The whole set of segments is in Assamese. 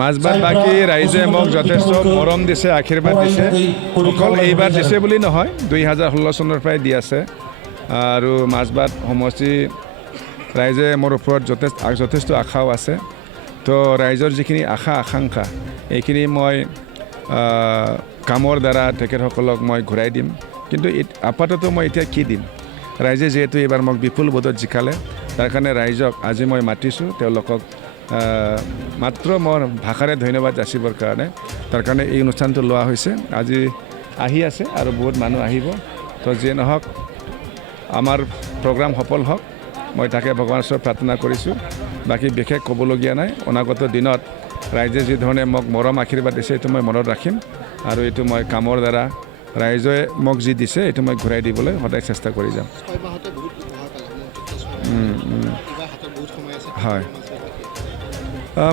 মাজবাট বাকী ৰাইজে মোক যথেষ্ট মৰম দিছে, আশীৰ্বাদ দিছে। অকল এইবাৰ দিছে বুলি নহয়, 2016 চনৰ পৰাই দি আছে। আৰু মাজবাট সমষ্টি ৰাইজে মোৰ ওপৰত যথেষ্ট আশাও আছে। তো ৰাইজৰ যিখিনি আশা আকাংক্ষা এইখিনি মই কামৰ দ্বাৰা তেখেতসকলক মই ঘূৰাই দিম। কিন্তু আপাতত মই এতিয়া কি দিম? ৰাইজে যিহেতু এইবাৰ মোক বিপুল ভোটত জিকালে, তাৰ কাৰণে ৰাইজক আজি মই মাতিছোঁ, তেওঁলোকক মাত্ৰ মোৰ ভাষাৰে ধন্যবাদ যাচিবৰ কাৰণে। তাৰ কাৰণে এই অনুষ্ঠানটো লোৱা হৈছে। আজি আহি আছে আৰু বহুত মানুহ আহিব। তো যিয়ে নহওক আমাৰ প্ৰগ্ৰাম সফল হওক, মই তাকে ভগৱানৰ ওচৰত প্ৰাৰ্থনা কৰিছোঁ। বাকী বিশেষ ক'বলগীয়া নাই। অনাগত দিনত ৰাইজে যি ধৰণে মোক মৰম আশীৰ্বাদ দিছে এইটো মই মনত ৰাখিম আৰু এইটো মই কামৰ দ্বাৰা ৰাইজে মোক যি দিছে এইটো মই ঘূৰাই দিবলৈ সদায় চেষ্টা কৰি যাম। হয়,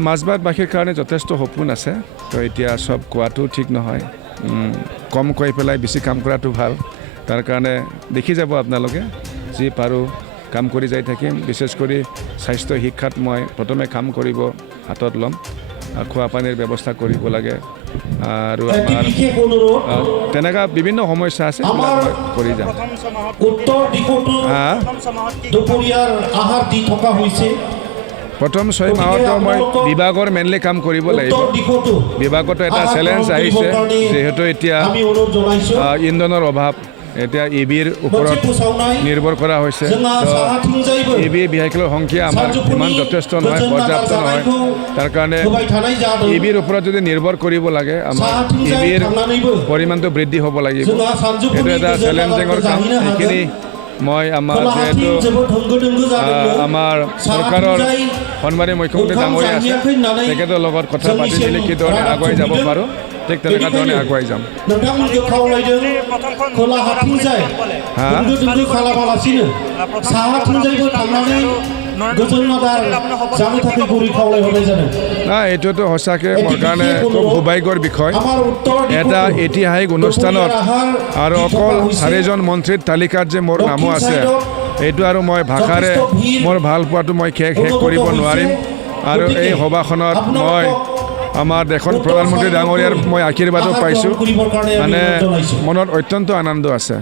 মাজবাটবাসীৰ কাৰণে যথেষ্ট সপোন আছে। তো এতিয়া চব কোৱাটো ঠিক নহয়, কম কৈ পেলাই বেছি কাম কৰাটো ভাল। তাৰ কাৰণে দেখি যাব আপোনালোকে, যি পাৰোঁ কাম কৰি যাই থাকিম। বিশেষ কৰি স্বাস্থ্য শিক্ষাত মই প্ৰথমে কাম কৰিব হাতত ল'ম। খোৱা পানীৰ ব্যৱস্থা কৰিব লাগে আৰু আমাৰ তেনেকুৱা বিভিন্ন সমস্যা আছে, এইবিলাক মই কৰি যাম। প্ৰথম 6 মাহতো মই বিভাগৰ মেইনলি কাম কৰিব লাগিব। বিভাগতো এটা চেলেঞ্জ আহিছে, যিহেতু এতিয়া ইন্ধনৰ অভাৱ, এতিয়া EVৰ ওপৰত নিৰ্ভৰ কৰা হৈছে। EV ভেহিকেলৰ সংখ্যা আমাৰ ইমান যথেষ্ট নহয়, পৰ্যাপ্ত নহয়। তাৰ কাৰণে EVৰ ওপৰত যদি নিৰ্ভৰ কৰিব লাগে, আমাৰ EVৰ পৰিমাণটো বৃদ্ধি হ'ব লাগিব। এইটো এটা চেলেঞ্জিঙৰ কাম। এইখিনি মই আমাৰ যিহেতু আমাৰ চৰকাৰৰ সন্মানীয় মুখ্যমন্ত্ৰী ডাঙৰীয়া আছে, তেখেতৰ লগত কথা পাতি মেলি কি ধৰণে আগুৱাই যাব পাৰোঁ, ঠিক তেনেকুৱা ধৰণে আগুৱাই যাম। নাই, এইটোতো সঁচাকৈ মোৰ কাৰণে খুব সৌভাগ্যৰ বিষয়। এটা ঐতিহাসিক অনুষ্ঠানত আৰু অকল 4জন মন্ত্ৰীৰ তালিকাত যে মোৰ নামো আছে, এইটো আৰু মই ভাষাৰে মোৰ ভাল পোৱাটো মই শেষ কৰিব নোৱাৰিম। আৰু এই সভাখনত মই আমাৰ দেশৰ প্ৰধানমন্ত্ৰী ডাঙৰীয়াৰ মই আশীৰ্বাদো পাইছোঁ। মানে মনত অত্যন্ত আনন্দ আছে।